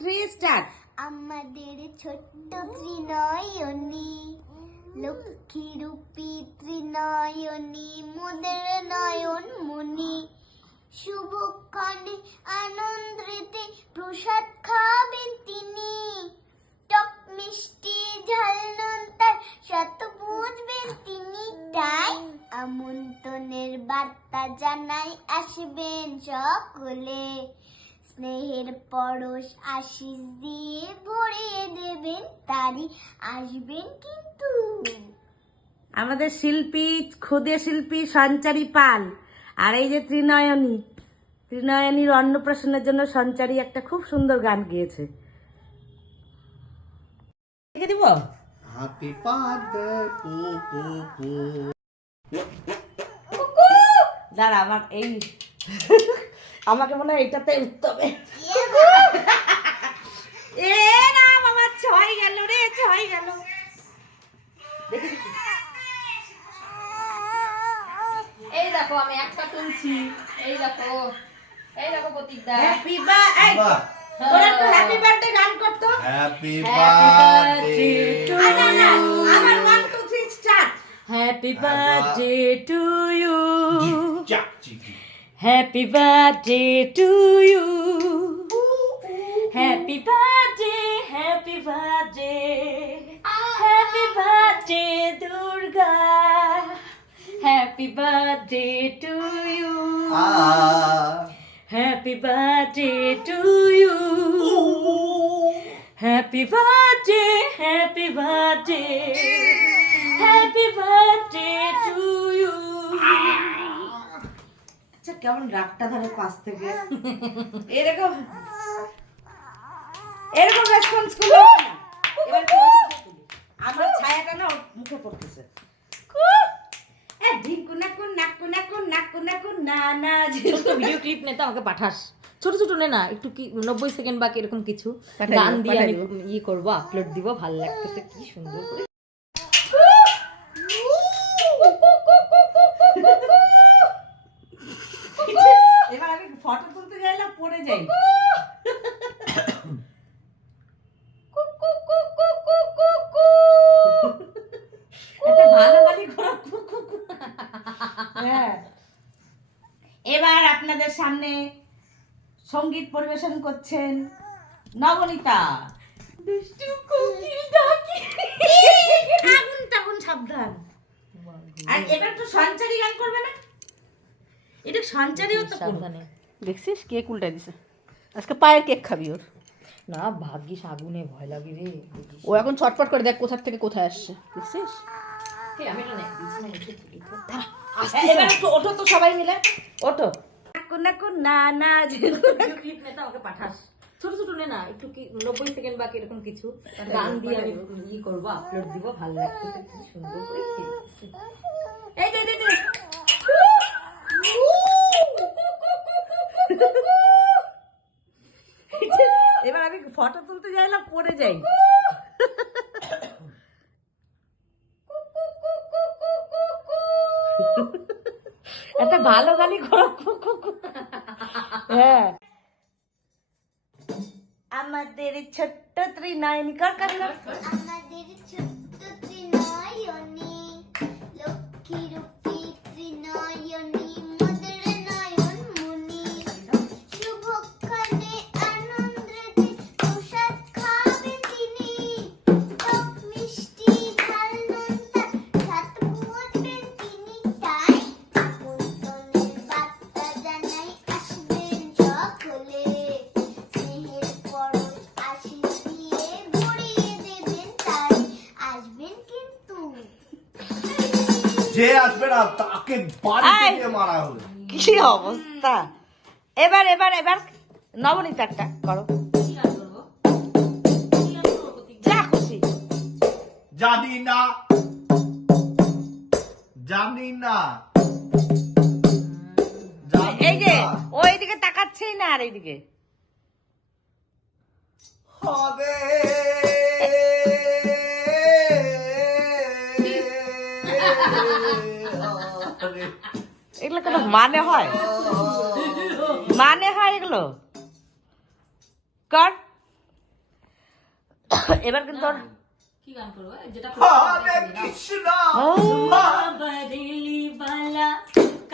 3 start. আমাদের ছোট্ট ত্রিনয়নী, লক্ষ্মী রূপী ত্রিনয়নী, মোদের নয়ন মনি, শুভক্ষণে আনন্দিতে প্রসাদ খাবেন তিনি, টক মিষ্টি ঝাল নোনতার শত বুঝবেন তিনি, তাই আমন্ত্রণের বার্তা জানাই আসবেন সকলে, স্নেহের পরশ আশিস দিয়ে ভরিয়ে দেবেন তারি, আসবেন কিন্তু। আমাদের শিল্পী, ক্ষুদে শিল্পী সঞ্চারী পাল, আর এই যে ত্রিনয়নীর অন্নপ্রাশনের জন্য সঞ্চারী একটা খুব সুন্দর গান গেয়েছে। লিখে দিব। হ্যাপি বার্থডে দাঁড়া, আমার এই আমাকে মনে হয় এইটাতে উত্তমে। এ না বাবা, 6 গেল রে, 6 গেল। দেখি দেখি। এই দেখো আমি একটা তুলছি, এই দেখো প্রতীকদা। হ্যাপি বার্থডে, তোরা একটু হ্যাপি বার্থডে গান করতো। Happy birthday to you. আমার 1 2 3 start. Happy birthday to you, happy birthday to you, happy birthday, happy birthday, happy birthday Durga, happy birthday to you, happy birthday to you, happy birthday, happy birthday, happy birthday to you. আচ্ছা, কেমন রাগটা ধরে পাশ থেকে এরকম response করলো না। এবার কি হয়েছে? আমার ছায়াটা না ওর মুখে পড়তেছে। ভিডিও ক্লিপ নে তো আমাকে পাঠাস, ছোট ছোট নে না, একটু কি 90 সেকেন্ড বাকি এরকম কিছু গান দিয়ে আমি ইয়ে করবো, আপলোড দিব, ভালো লাগতেছে কি সুন্দর করে। এবার আমি ফটো তুলতে যাইলাম, পড়ে যাই। একটা ভালো গালি ঘোরা। হ্যাঁ, এবার আপনাদের সামনে সঙ্গীত পরিবেশন করছেন নবনীতা। আগুন টাগুন সাবধান। আর এবার তো সঞ্চারী গান করবে না? এটা সঞ্চারীও তো সাবধানে। দেখছিস কেক উল্টাই দিছে, আজকে পায়ের কেক খাবি ওর। না ভাগ্যিস আগুনে ভয় লাগে রে। ও এখন ছটফট করে দেখ কোথা থেকে কোথায় আসছে, দেখছিস? আমি এটা নেই, বিছানায় উঠে তুলি তো। এবার একটু ওঠো তো সবাই মিলে, ওঠো। না না, ভিডিও ক্লিপ নে তো আমাকে পাঠাস, ছোট ছোট নে না, একটু কি 90 সেকেন্ড বাকি এরকম কিছু গান দিয়ে আমি ইয়ে করবো, আপলোড দিব, ভালো লাগতেছে কি সুন্দর করে খেলতেছে। এই যে এবার আমি ফটো তুলতে যাইলাম, পড়ে যাই। একটা ভালো গালি ঘোরা। হ্যাঁ, আমাদের ছোট্ট ত্রিনয়নী কাকার আমাদের ছোট্ট ত্রিনয়নী, লক্ষ্মী রূপী ত্রিনয়নী, মোদের নয়ন মনি, শুভক্ষণে আনন্দিতে প্রসাদ খাবেন তিনি, টক মিষ্টি ঝাল নোনতার স্বাদ বুঝবেন তিনি, তাই আমন্ত্রণের বার্তা জানাই আসবেন সকলে, স্নেহের পরশ আশিস দিয়ে ভরিয়ে দেবেন তারি, আসবেন কিন্তু। যে আসবে না তাকে বাড়ি থেকে মারা হবে। কি অবস্থা। এবার এবার এবার নবনীতা একটা করো, যা খুশি। জানি না জানি না এই যে ওইদিকে তাকাচ্ছেই না, আর এইদিকে হবে এগুলো কোনো মানে হয়? মানে হয় এগুলো? কর এবার কিন্তু ওর কি গান করবো যেটা হরে কৃষ্ণ बरेली वाला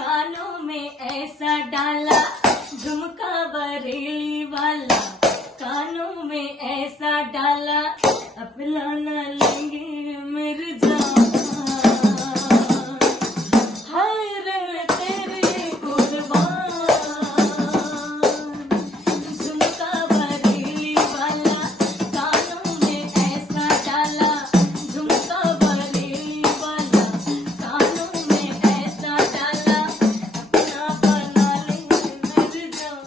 कानों में ऐसा डाला झुमका बरेली वाला कानों में ऐसा डाला अपना न लेंगे मेरे जान हाय रे मैं तेरे कुर्बान झुमका बरेली वाला कानों में ऐसा डाला झुमका बरेली वाला कानों में ऐसा डाला अपना बना ले मेरे जान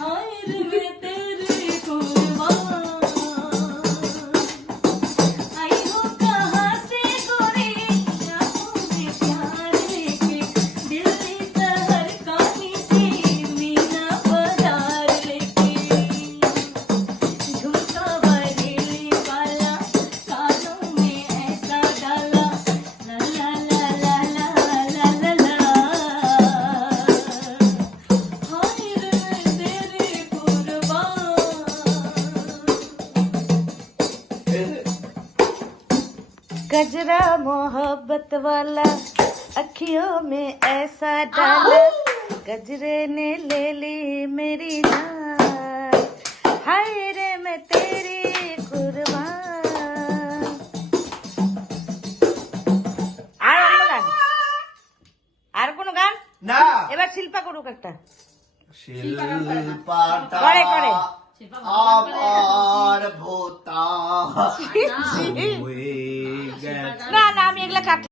हाय रे मैं तेरे कुर्बान आई हो कहाँ से गोरी आँखों में प्यार लेके दिल्ली शहर काली से मीना बाजार लेके झुमका बरेली वाला कानों में ऐसा डाला ला ला ला ला ला ला ला ला हाय रे मैं तेरे कुर्बान गजरा मोहब्बत वाला अखियों में ऐसा डाला गजरे ने ले ली मेरी जान हाय रे मैं तेरी कुर्बान আর অন্য গান আর কোনো গান না এবার শিল্পা করুক একটা শিল্পাটা করে, করে। আমার ভোতা হয়ে গেছে না না আমি এগুলা কাট